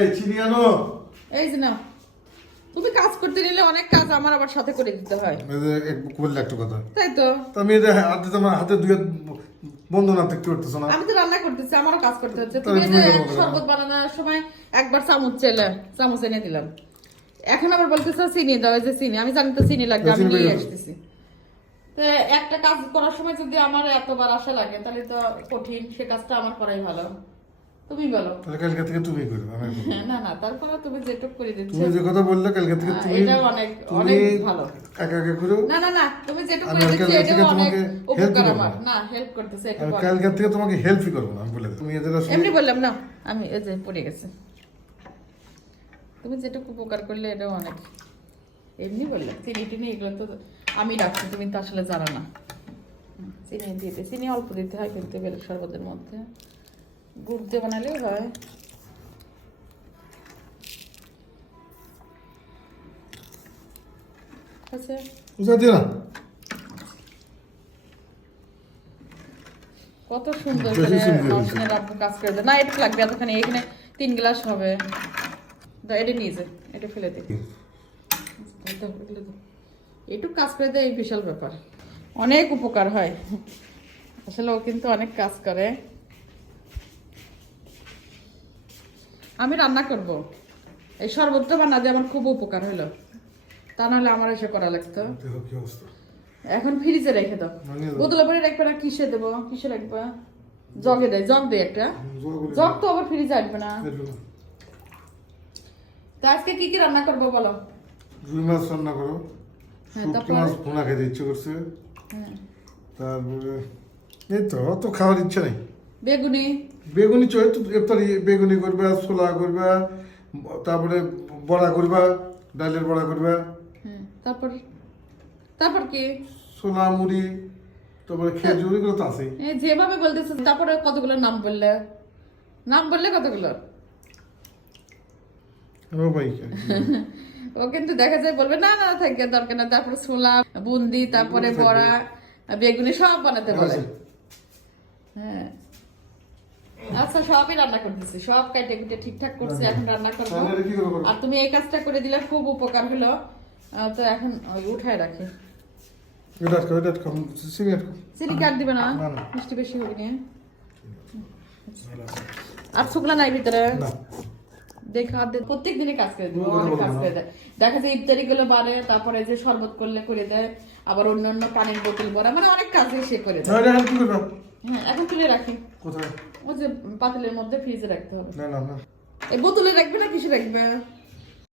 এই চিনি আনো। এই যে নাও। তুমি কাজ করতে নিলে অনেক কাজ আমার আবার সাথে করে দিতে হয়। বললে একটা কথা। তাই তো। তো আমি এই যে হাতে তোমার হাতে দুই বন্ধ না দেখতে পারতেছো না? আমি তো রান্না করতেছি আমারও কাজ করতে হচ্ছে। তুমি যে তুমি? শরবত বানানোর সময় একবার চামচ চেলে চামচ এনে দিলাম। এখন আবার বলতেছো চিনি দাও এই যে চিনি। আমি জানি তো চিনি লাগবে আমি নিয়ে আসতেছি। তো একটা কাজ করার সময় যদি আমার এতবার আশা লাগে তাহলে তো কঠিন সে কাজটা আমার করাই ভালো। তুমি বলো। তাহলে কালকে থেকে তুমি আমি হ্যাঁ, না। না তারপরে তুমি যেটুক করে দিচ্ছ। তুমি যে কথা বললে কালকে থেকে হ্যাঁ, তুমি এটা অনেক অনেক ভালো। করো। না না না তুমি যেটুকু করে দিচ্ছ এটাও অনেক উপকার আমার। না হেল্প করতেছে এটা কালকে থেকে তোমাকে হেল্পই করব আমি বলে তুমি এদের এমনি বললাম না আমি এই যে পড়ে গেছে। তুমি যেটুকু উপকার করলে এটাও অনেক। এমনি বললাম চিনি টিনি এগুলো তো আমি রাখছি তুমি তো আসলে জানো না। চিনি দিতে চিনি অল্প দিতে হয় কিন্তু শরবতের মধ্যে। গুড় দিয়ে বানালেও হয়। বুঝা দিও না। কত সুন্দর বেশি করে সুন্দর হয়েছে। নরসিংহের আব্বু কাজ করে দেয়। না এটা লাগবে এতখানি। এখানে তিন গ্লাস হবে। এটা নিয়ে যা এটা ফেলে। এটুকু কাজ করে দেয় এই বিশাল ব্যাপার। অনেক উপকার হয়। আসলে ও কিন্তু অনেক কাজ করে। আমি রান্না করব। এই শরবতটা বানাতে আমার খুব উপকার হলো তা নাহলে আমার এসে করা লাগতো। এখন ফ্রিজে রেখে দাও। বোতলে পরে রাখবে না কিসে দেবো? কিসে রাখবে? জগে দেয় জগ দেয় একটা। জগ তো আবার ফ্রিজে আসবে না। তা আজকে কি কি রান্না করব বলো? রুই মাছ রান্না করো। হ্যাঁ, শুটকি মাছ ভুনা খেতে ইচ্ছে করছে। হ্যাঁ। তারপরে এই তো অত খাওয়ার ইচ্ছা নেই। বেগুনি। বেগুনি ইফতারি বেগুনি করবা ছোলা করবা তারপরে বড়া করবা ডালের বড়া করবা। হ্যাঁ তারপর তারপর কি? ছোলা মুড়ি তারপরে খেজুর এগুলো তো এই যেভাবে বলতেছে তারপরে কতগুলো নাম বললে? নাম বললে কতগুলো? ও ভাই ও কিন্তু দেখা যায় বলবে না না থাকে দরকার না তারপরে ছোলা বুন্দি তারপরে বড়া বেগুনি সব বানাতে বলে। হ্যাঁ। আচ্ছা সবই রান্না করতেছি। সব কাটে কুটে ঠিকঠাক করছি এখন রান্না করব? আর তুমি এই কাজটা করে দিলে খুব উপকার হলো। তো এখন উঠায় রাখি। এটা আটকাও, এটা আটকাও, চিনি আটকাও। চিনি দিবে না? না, না। মিষ্টি বেশি হবে না। আর শুকলা নাই ভিতরে? না। দেখা প্রত্যেক দিনই কাজ করে দেবো অনেক কাজ করে দেয়। দেখা যায় ইফতারি গুলো বাড়ে তারপরে যে শরবত করলে করে দেয় আবার অন্যান্য পানির বোতল ভরা মানে অনেক কাজ সে করে দেয়। হ্যাঁ এখন তুলে রাখি কোথায়? ওই যে পাতিলের মধ্যে ফ্রিজে রাখতে হবে না, না, না। এই বোতলে রাখবে না কিসে রাখবে